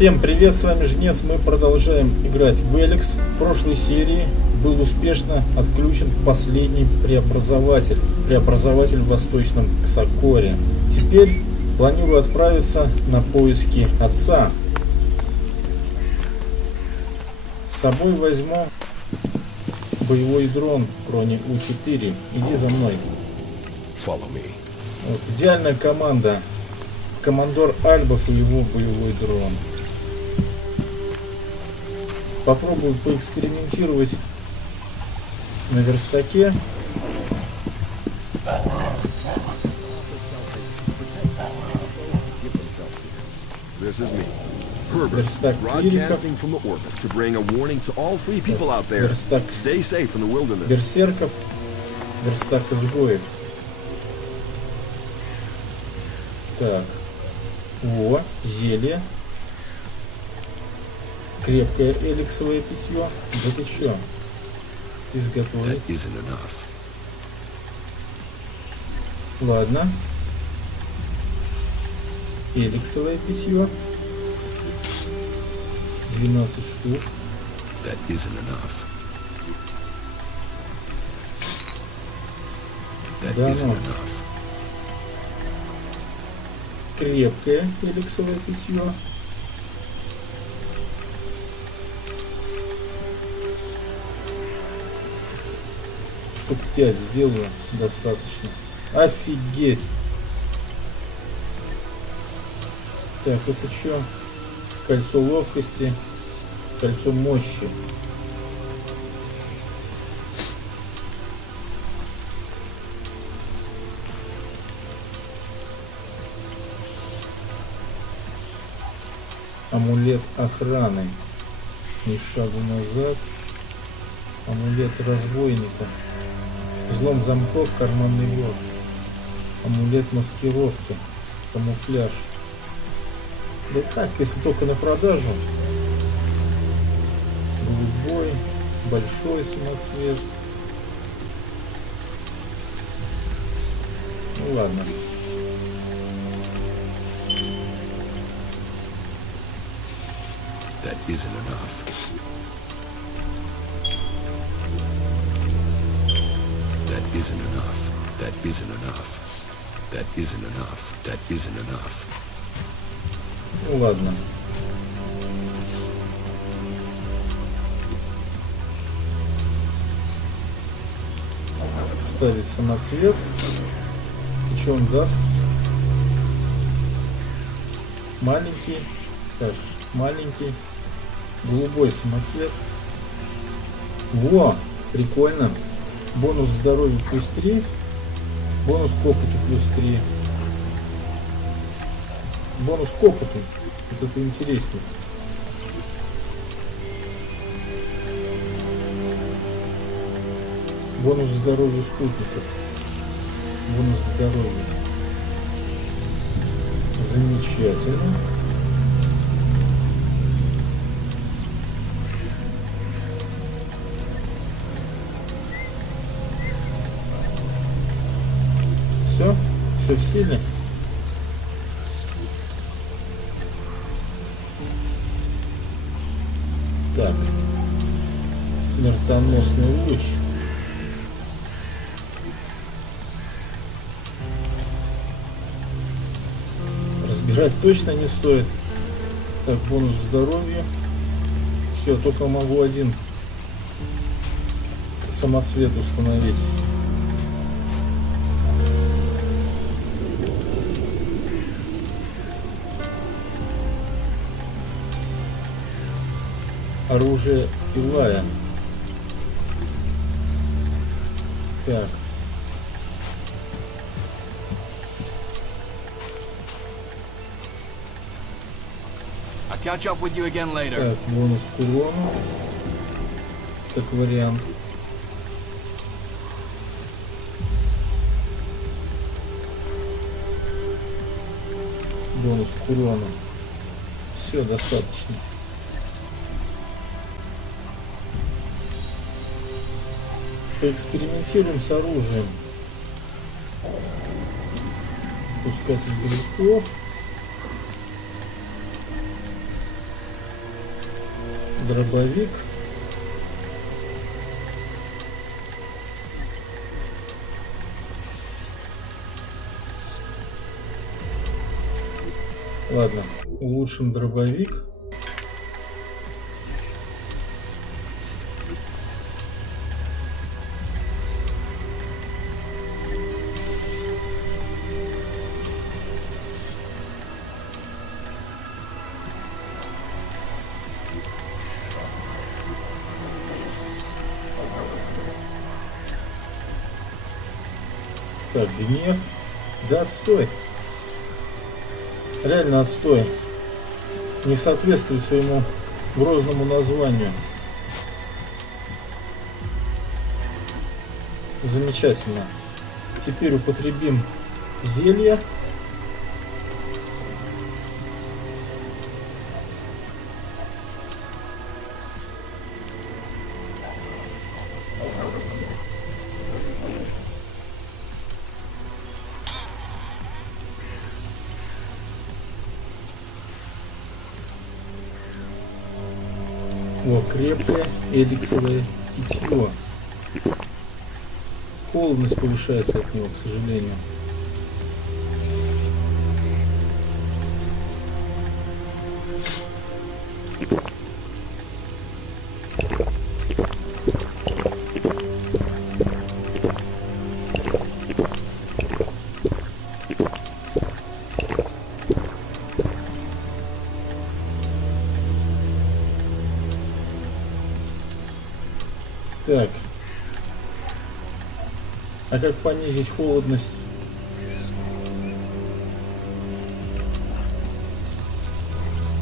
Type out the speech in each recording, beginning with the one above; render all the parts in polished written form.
Всем привет, с вами Жнец. Мы продолжаем играть в Elex. В прошлой серии был успешно отключен последний преобразователь в Восточном Ксакоре. Теперь планирую отправиться на поиски отца. С собой возьму боевой дрон Крони У-4. Иди за мной. Вот, идеальная команда. Командор Альбов и его боевой дрон. Попробую поэкспериментировать на верстаке. Верстак клириков. Верстак берсерков. Верстак изгоев. Так. О, зелье. Крепкое эликсовое питье. Да ты чё? Изготовить. Ладно. Эликсовое питье. 12 штук. Да ну. Крепкое эликсовое питье. Штук 5 сделаю, достаточно. Офигеть! Так, это что? Кольцо ловкости, кольцо мощи. Амулет охраны. Ни шагу назад. Амулет разбойника. Взлом замков, карманный вор. Амулет маскировки. Камуфляж. Да так, если только на продажу. Голубой. Большой самосвет. Ну ладно. That isn't enough. That isn't enough. That isn't enough. That isn't enough. That isn't enough. Ну ладно. Ставить самоцвет. И что он даст? Маленький. Так, маленький. Голубой самоцвет. Во! Прикольно. Бонус к здоровью плюс 3. Бонус к опыту плюс 3. Бонус к опыту. Вот это интереснее. Бонус к здоровью спутников. Бонус к здоровью. Замечательно. Все в силе. Так. Смертоносный луч. Разбирать точно не стоит. Так, бонус к здоровью. Все, только могу один самоцвет установить. Оружие Илая. Так. Так, бонус к урону. Как вариант. Бонус к урону. Все, достаточно. Поэкспериментируем с оружием. Пускатель грибков. Дробовик. Ладно, улучшим дробовик. Так, гнев. Да отстой. Реально отстой. Не соответствует своему грозному названию. Замечательно. Теперь употребим зелье. О, крепкое эликсовое питье. Холодность повышается от него, к сожалению. Так. А как понизить холодность?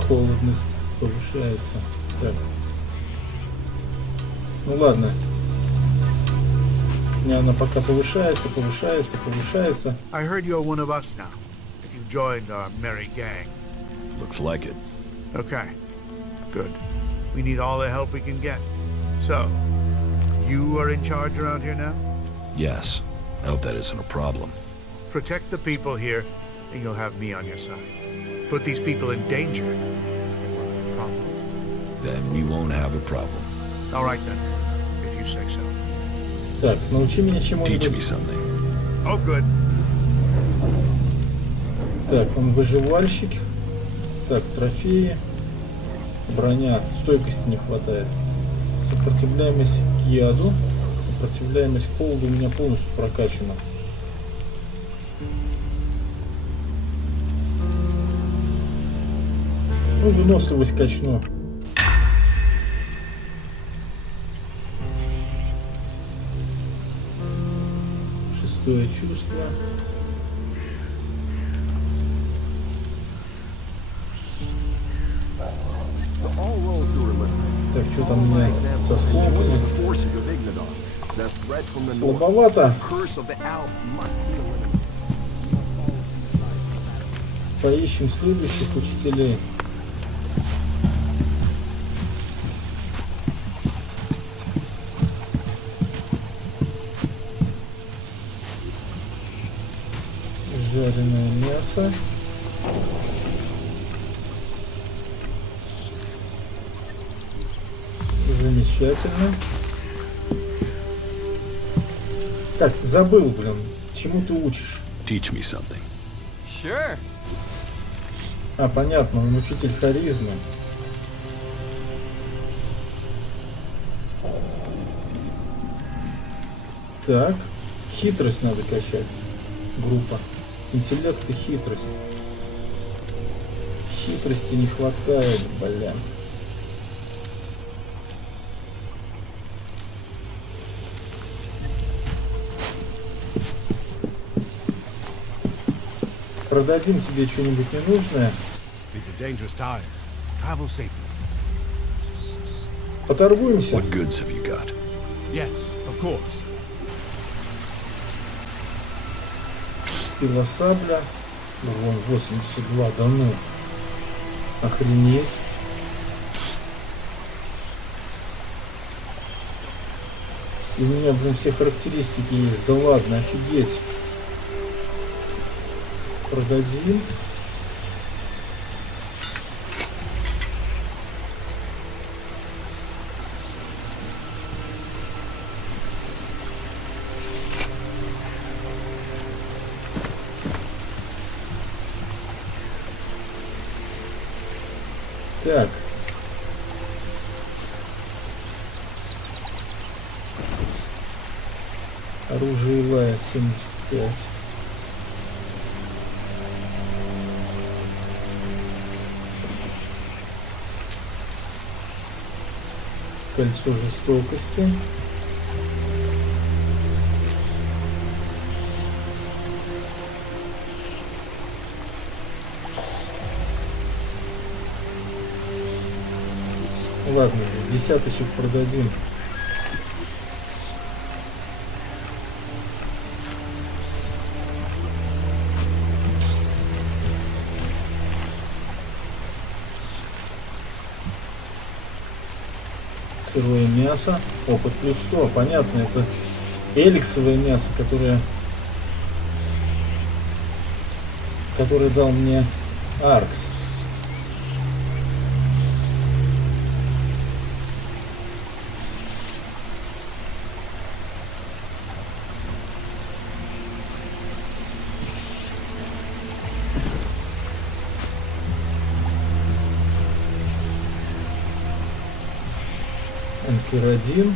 Холодность повышается. Так. Ну ладно. У меня она пока повышается. I heard you're one of us now. You've joined our merry gang. Looks like it. Okay. Good. We need all the help we can get. So, you are in charge around here now? Yes. I hope that isn't a problem. Protect the people here, and you'll have me on your side. Put these people in danger, and we'll have a problem. Then we won't have a problem. All right then, if you say so. Так, научи меня Teach me чему-нибудь. something. Oh, good. Так, он выживальщик. Так, трофеи. Броня. Стойкости не хватает. Сопротивляемость к яду. Сопротивляемость к холоду у меня полностью прокачана. Ну, выносливость качну. Шестое чувство. Так, что там у меня со сколками? Слабовато. Поищем следующих учителей. Жареное мясо. Замечательно. Так, забыл, блин. Чему ты учишь? Teach me something. Sure. А, понятно, он учитель харизмы. Так, хитрость надо качать. Группа. Интеллект и хитрость. Хитрости не хватает, бля. Продадим тебе что-нибудь ненужное. Поторгуемся. What goods have you got? Yes, of course. Пилосабля. Вон 82, да ну. Охренеть. И у меня, блин, все характеристики есть. Да ладно, офигеть. Продадим. Так. Оружие Илая 75. Кольцо жестокости. Ладно, с десяточек продадим. Сырое мясо. Опыт плюс 100. Понятно, это эликсовое мясо, которое дал мне Аркс. Антирадин,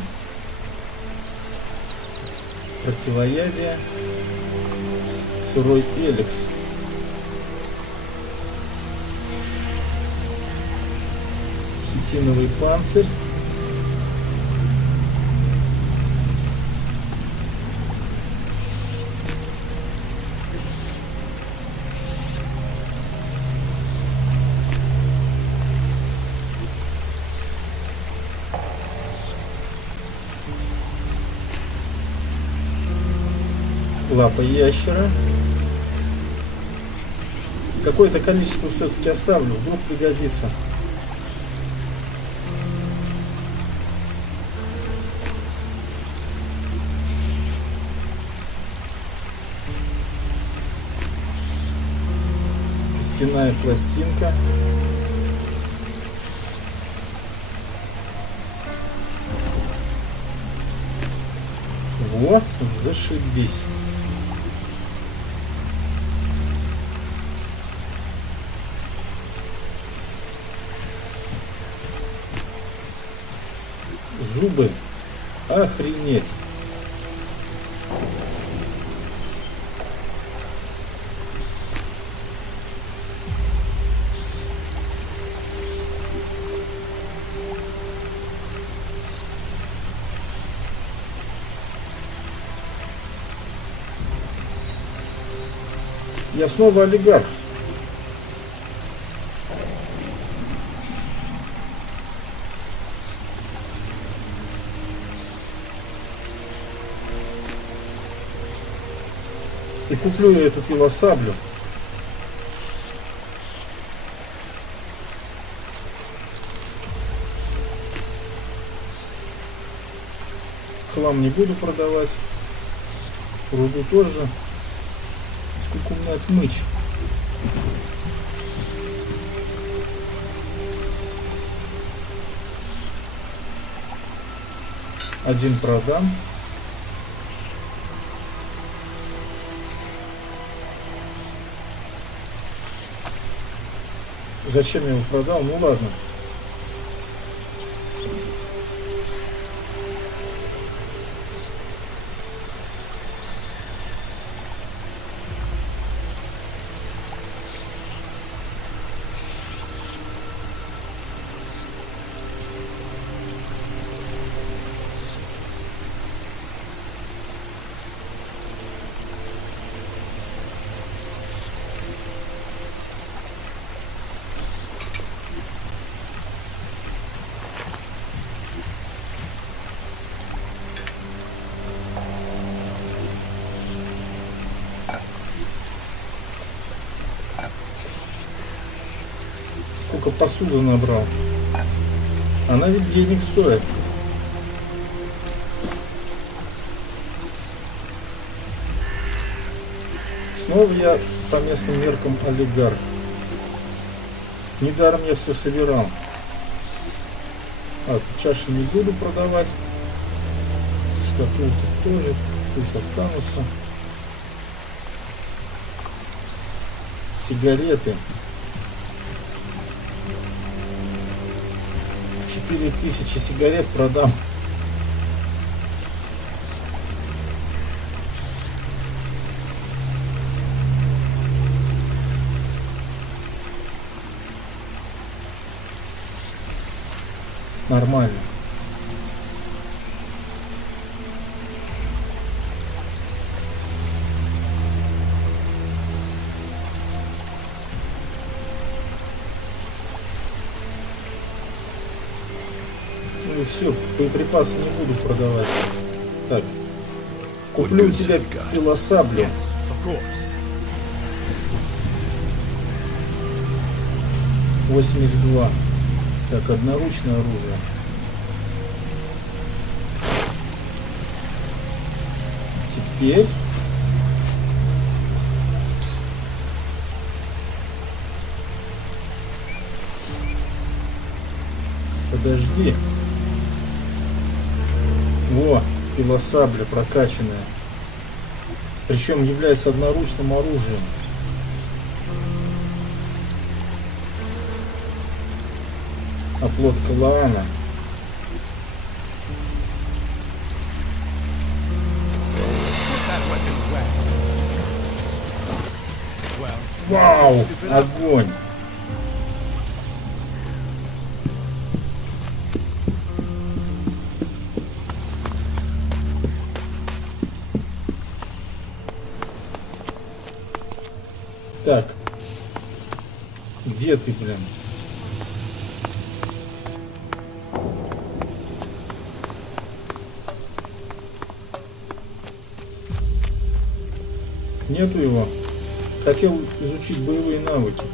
противоядие, сырой Элекс, хитиновый панцирь, лапа ящера. Какое-то количество все-таки оставлю, вдруг пригодится. Костяная пластинка. Во, зашибись. Зубы. Охренеть. Я снова олигарх. И куплю я эту пилосаблю. Хлам не буду продавать. Руду тоже. Сколько у меня отмычь? Один продам. Зачем я его продал? Ну ладно. Сколько посуды набрал. Она ведь денег стоит. Снова я по местным меркам олигарх. Недаром я все собирал. Чаши не буду продавать. Шкатулки тоже. Пусть останутся. 4000 сигарет продам. Нормально. Ну и все, боеприпасы не буду продавать. Так. Куплю у тебя пилосаблю. Of course. 82. Так, одноручное оружие. Теперь подожди. Во, пилосабля прокачанная. Причем является одноручным оружием. Оплот Калаана. Вау! Огонь! Так. Где ты, блин? Нету его. Хотел изучить боевые навыки.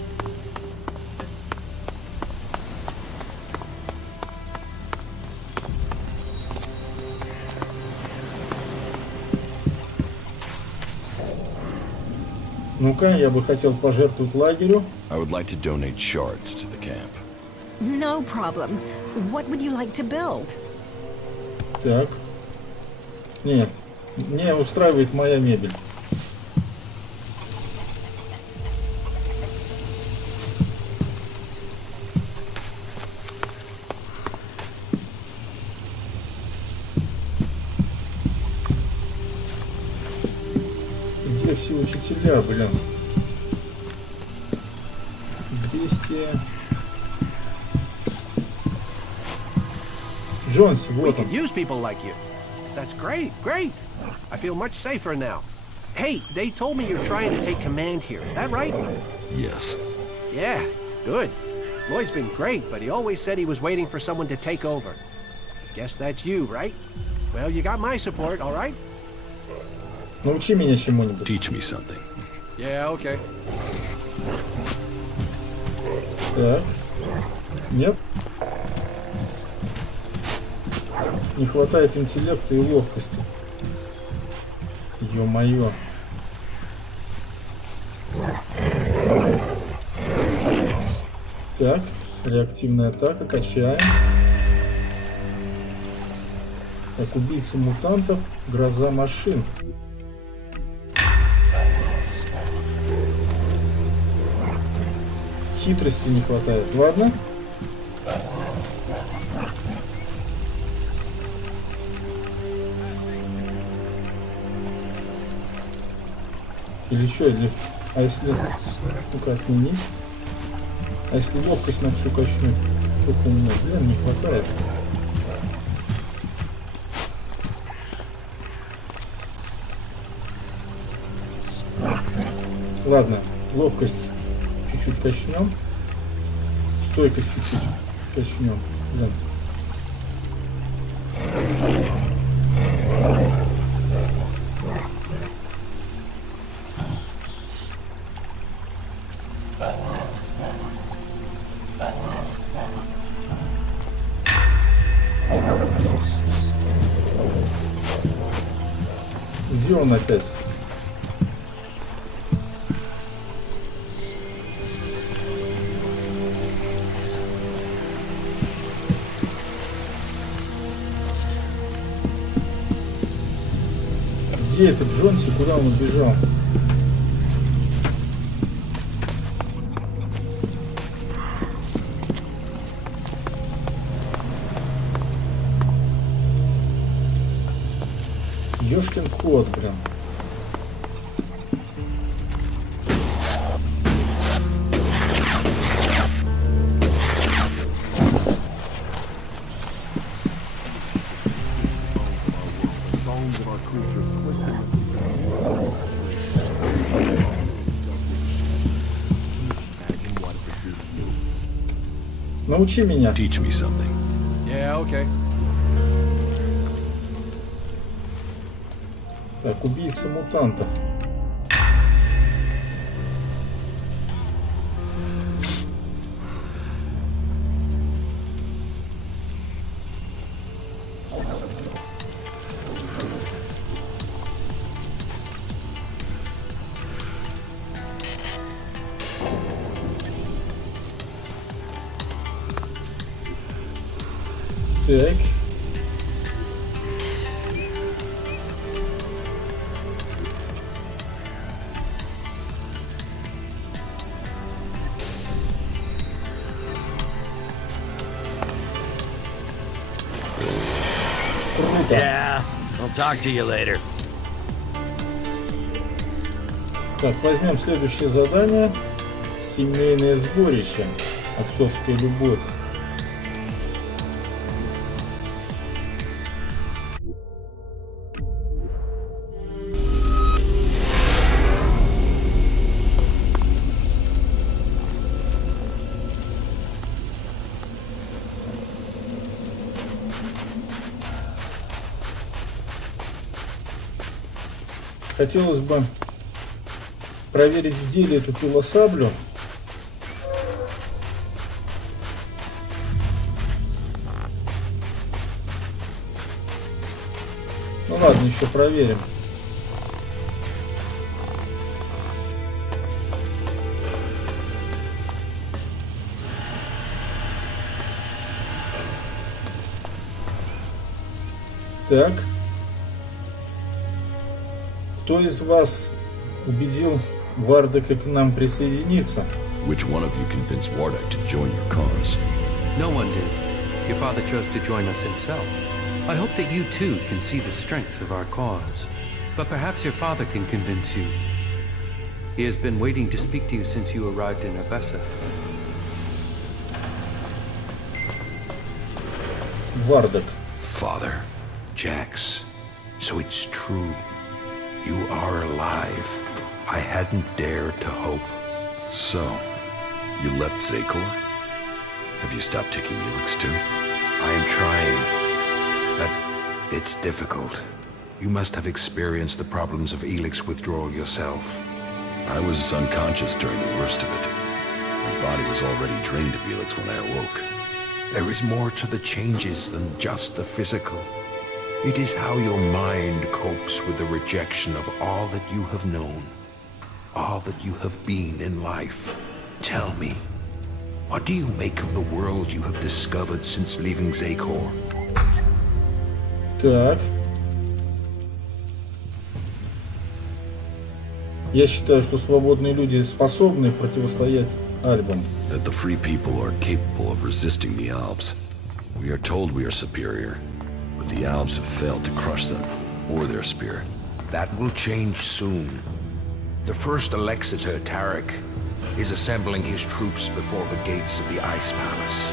Ну-ка, я бы хотел пожертвовать лагерю. I would like to donate shards to the camp. No problem. What would you like to build? Так. Нет, мне устраивает моя мебель. Где все учителя, блин? 200. Джонс, We вот он. could use people like you. That's great, great. I feel much safer now. Hey, they told me you're trying to take command here. Is that right? Yes. Yeah, good. Lloyd's been great, but he always said he was waiting for someone to take over. Guess that's you, right? Well, you got my support, all right? Научи меня чему-нибудь. Teach me something. Yeah, okay. Так. Нет? Не хватает интеллекта и ловкости. Ё-моё. Так, реактивная атака, качаем. Так, убийца мутантов, гроза машин. Хитрости не хватает. Ладно. Или что, или... А если... Ну-ка, отменить. А если ловкость на всю качнуть? Сколько у меня? Блин, не хватает. Ладно, ловкость чуть-чуть качнем. Стойкость чуть-чуть качнем. Блин. Где он опять? Где этот Джонси? Куда он убежал? Ёшкин кот, блин. Научи меня. Teach me something. Yeah, okay. Так, убийца мутантов. Так. Круто. Yeah, I'll talk to you later. Так, возьмем следующее задание. Семейное сборище. Отцовская любовь. Хотелось бы проверить в деле эту пилосаблю. Ну ладно, еще проверим. Так. Кто из вас убедил Вардека к нам присоединиться? Which one of you convinced Wardak to join your cause? No one did. Your father chose to join us himself. I hope that you too can see the strength of our cause. But perhaps your father can convince you. He has been waiting to speak to you since you arrived in Abessa. Вардек. Father, Jax, so it's true. You are alive. I hadn't dared to hope. So, you left Zakor? Have you stopped taking Elex too? I am trying, but it's difficult. You must have experienced the problems of Elex withdrawal yourself. I was unconscious during the worst of it. My body was already drained of Elex when I awoke. There is more to the changes than just the physical. It is how your mind copes with the rejection of all that you have known, all that you have been in life. Tell me, what do you make of the world you have discovered since leaving Zakor? Так. Я считаю, что свободные люди способны противостоять Альбам. That the free people are capable of resisting the Alps. We are told we are superior, but the Alps have failed to crush them, or their spirit. That will change soon. The first Alexitor, Tarek, is assembling his troops before the gates of the Ice Palace.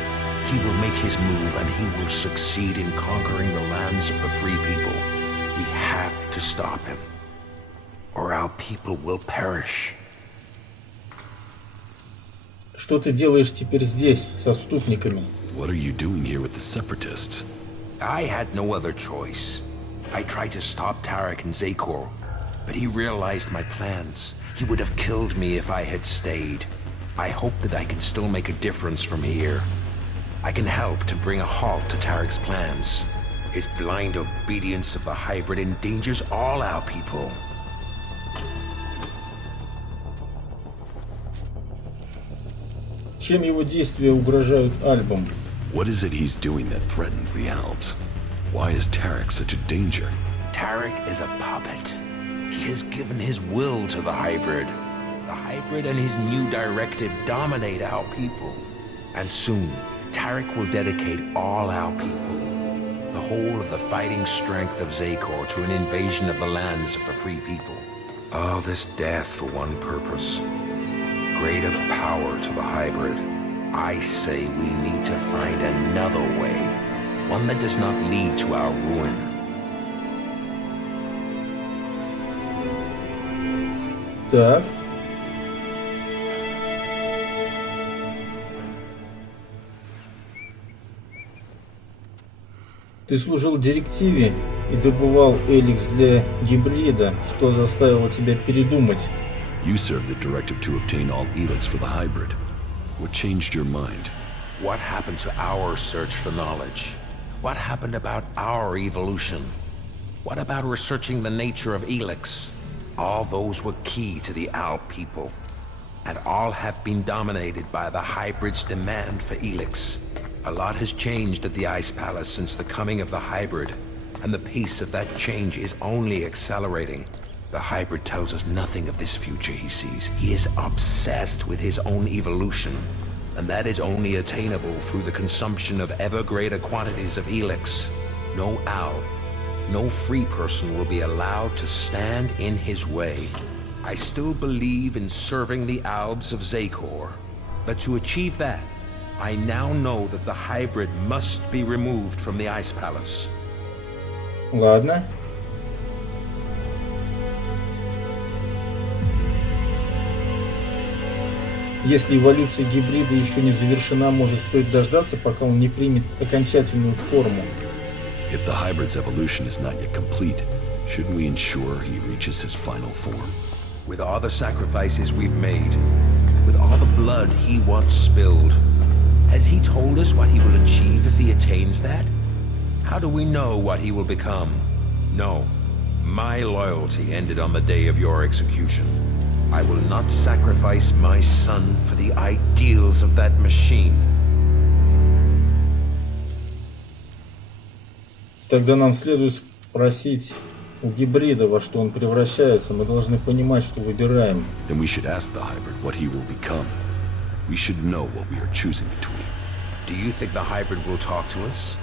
He will make his move and he will succeed in conquering the lands of the free people. We have to stop him, or our people will perish. Что ты делаешь теперь здесь, с отступниками? What are you doing here with the Separatists? I had no other choice. I tried to stop Tarek in Zakor, but he realized my plans. He would have killed me if I had stayed. I hope that I can still make a difference from here. I can help to bring a halt to Tarek's plans. His blind obedience of the hybrid endangers all our people. Чем его действия угрожают Альбам? What is it he's doing that threatens the Alps? Why is Tarek such a danger? Tarek is a puppet. He has given his will to the hybrid. The hybrid and his new directive dominate our people. And soon, Tarek will dedicate all our people, the whole of the fighting strength of Zakor to an invasion of the lands of the free people. All this death for one purpose. Greater power to the hybrid. I say we need to find another way. One that does not lead to our ruin. Так. Ты служил директиве и добывал Эликс для гибрида, что заставило тебя передумать. You served the directive to obtain all Elex for the hybrid. What changed your mind? What happened to our search for knowledge? What happened about our evolution? What about researching the nature of Elex? All those were key to the Owl people. And all have been dominated by the hybrid's demand for Elex. A lot has changed at the Ice Palace since the coming of the hybrid, and the pace of that change is only accelerating. The hybrid tells us nothing of this future he sees. He is obsessed with his own evolution, and that is only attainable through the consumption of ever greater quantities of Elex. No owl, no free person will be allowed to stand in his way. I still believe in serving the Albs of Zakor, but to achieve that, I now know that the hybrid must be removed from the Ice Palace. Ладно. Если эволюция гибрида еще не завершена, может стоит дождаться, пока он не примет окончательную форму. If the hybrid's evolution is not yet complete, shouldn't we ensure he reaches his final form? With all the sacrifices we've made, with all the blood he once spilled, has he told us what he will achieve if he attains that? How do we know what he will become? No. My loyalty ended on the day of your execution. I will not sacrifice my son for the ideals of that machine. Тогда нам следует спросить у гибрида, во что он превращается. Мы должны понимать, что выбираем. Then we should ask the hybrid what he will become. We should know what we are choosing between. Do you think the hybrid will talk to us?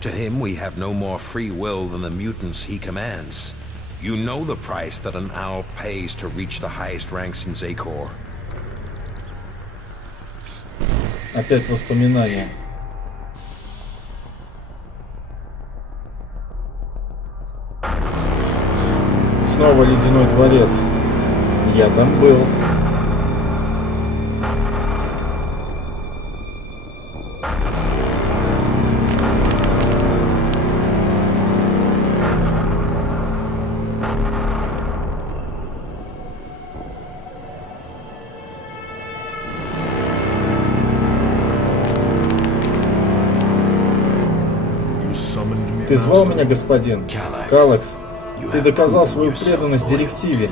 To him, we have no more free will than the mutants he commands. You know the price that an owl pays to reach the highest ranks in Zakor. Опять воспоминания. Снова ледяной дворец. Я там был. Ты звал меня, господин? Калекс, ты доказал свою преданность директиве.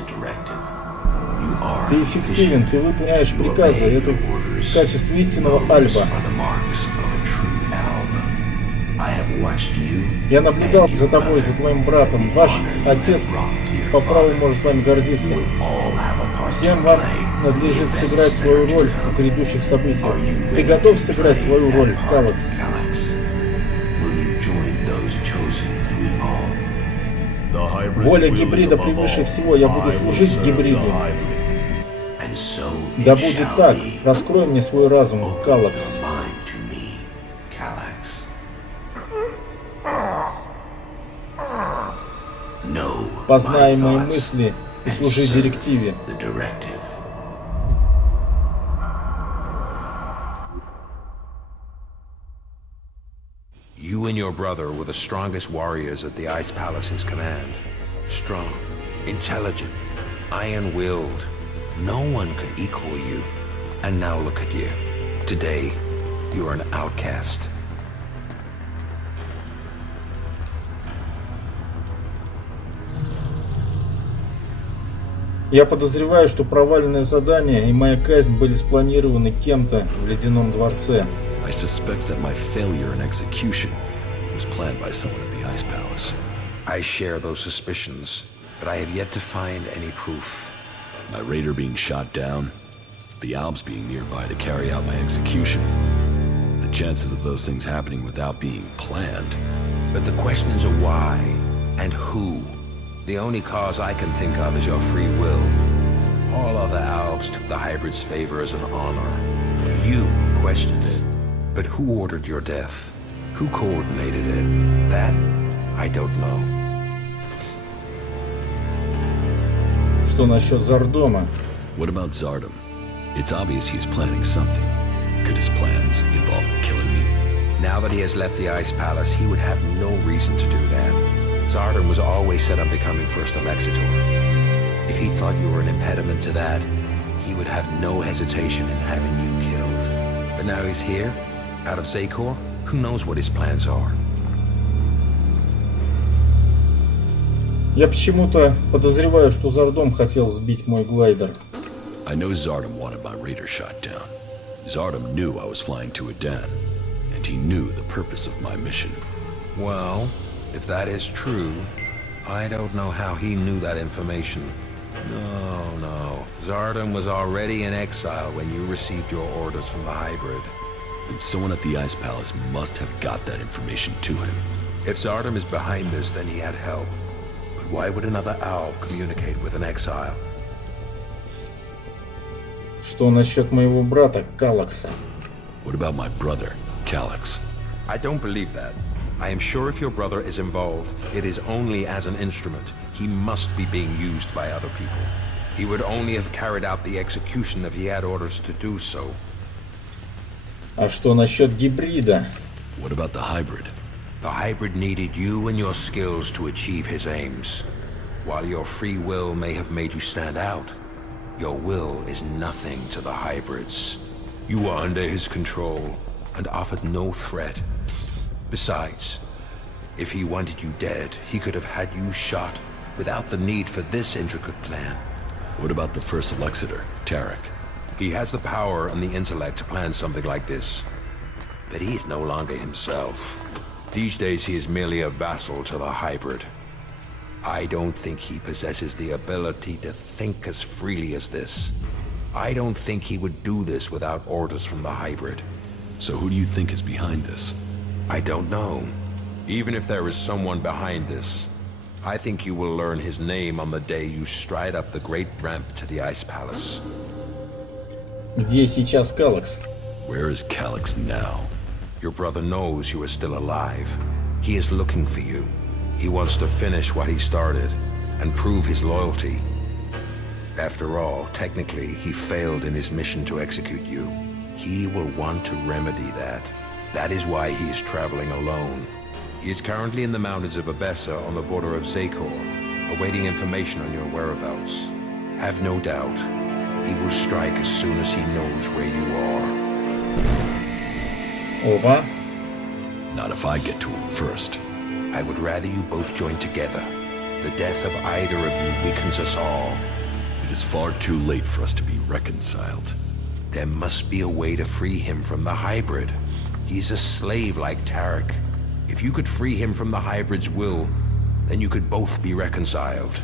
Ты эффективен, ты выполняешь приказы. Это в качестве истинного Альба. Я наблюдал за тобой, за твоим братом. Ваш отец по праву может вами гордиться. Всем вам надлежит сыграть свою роль в грядущих событиях. Ты готов сыграть свою роль, Калекс? Воля гибрида превыше всего. Я буду служить гибриду. Да будет так. Раскрой мне свой разум, Калекс. Познай мои мысли и служи директиве. You and your brother were the strongest warriors at the Ice Palace's command. Strong, intelligent, iron-willed. No one could equal you. And now look at you. Today, you are an outcast. Я подозреваю, что проваленное задание и моя казнь были спланированы кем-то в Ледяном дворце. I suspect that my failure in execution was planned by someone at the Ice Palace. I share those suspicions, but I have yet to find any proof. My raider being shot down, the Albs being nearby to carry out my execution. the chances of those things happening without being planned. But the questions are why and who. The only cause I can think of is your free will. All other Albs took the hybrid's favor as an honor. You questioned it. But who ordered your death? Who coordinated it? That, I don't know. Что насчет Зардома? What about Zardom? It's obvious he's planning something. Could his plans involve killing me? Now that he has left the Ice Palace, he would have no reason to do that. Zardom was always set on becoming First Alexitor. If he thought you were an impediment to that, he would have no hesitation in having you killed. But now he's here, out of Zakor, who knows what his plans are? Я почему-то подозреваю, что Зардом хотел сбить мой глайдер. I know Zardom wanted my raider shot down. Zardom knew I was flying to Adan, and he knew the purpose of my mission. Well, if that is true, I don't know how he knew that information. No. Zardom was already in exile when you received your orders from the hybrid. Then someone at the Ice Palace must have got that information to him. If Zardom is behind this, then he had help. But why would another owl communicate with an exile? Что насчет моего брата Калакса? What about my brother, Calex? I don't believe that. I am sure if your brother is involved, it is only as an instrument. He must be being used by other people. He would only have carried out the execution if he had orders to do so. А что насчет гибрида? What about the hybrid? The hybrid needed you and your skills to achieve his aims. While your free will may have made you stand out, your will is nothing to the hybrids. You were under his control and offered no threat. Besides, if he wanted you dead, he could have had you shot without the need for this intricate plan. What about the first Alexitor, Tarek? He has the power and the intellect to plan something like this. But he is no longer himself. These days he is merely a vassal to the hybrid. I don't think he possesses the ability to think as freely as this. I don't think he would do this without orders from the hybrid. So who do you think is behind this? I don't know. Even if there is someone behind this, I think you will learn his name on the day you stride up the great ramp to the Ice Palace. Где сейчас Калакс? Where is Calex now? Your brother knows you are still alive. He is looking for you. He wants to finish what he started and prove his loyalty. After all, technically, he failed in his mission to execute you. He will want to remedy that. That is why he is traveling alone. He is currently in the mountains of Abessa on the border of Zakor, awaiting information on your whereabouts. Have no doubt, he will strike as soon as he knows where you are. Опа. Not if I get to him first. I would rather you both join together. The death of either of you weakens us all. It is far too late for us to be reconciled. There must be a way to free him from the hybrid. He's a slave like Tarek. If you could free him from the hybrid's will, then you could both be reconciled.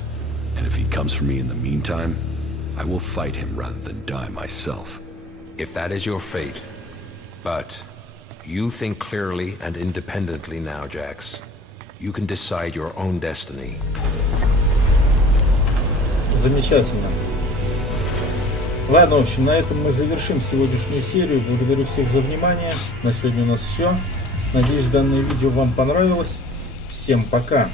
And if he comes for me in the meantime, I will fight him rather than die myself. If that is your fate. But you think clearly and independently now, Jax. You can decide your own destiny. Замечательно. Ладно, в общем, на этом мы завершим сегодняшнюю серию. Благодарю всех за внимание. На сегодня у нас все. Надеюсь, данное видео вам понравилось. Всем пока!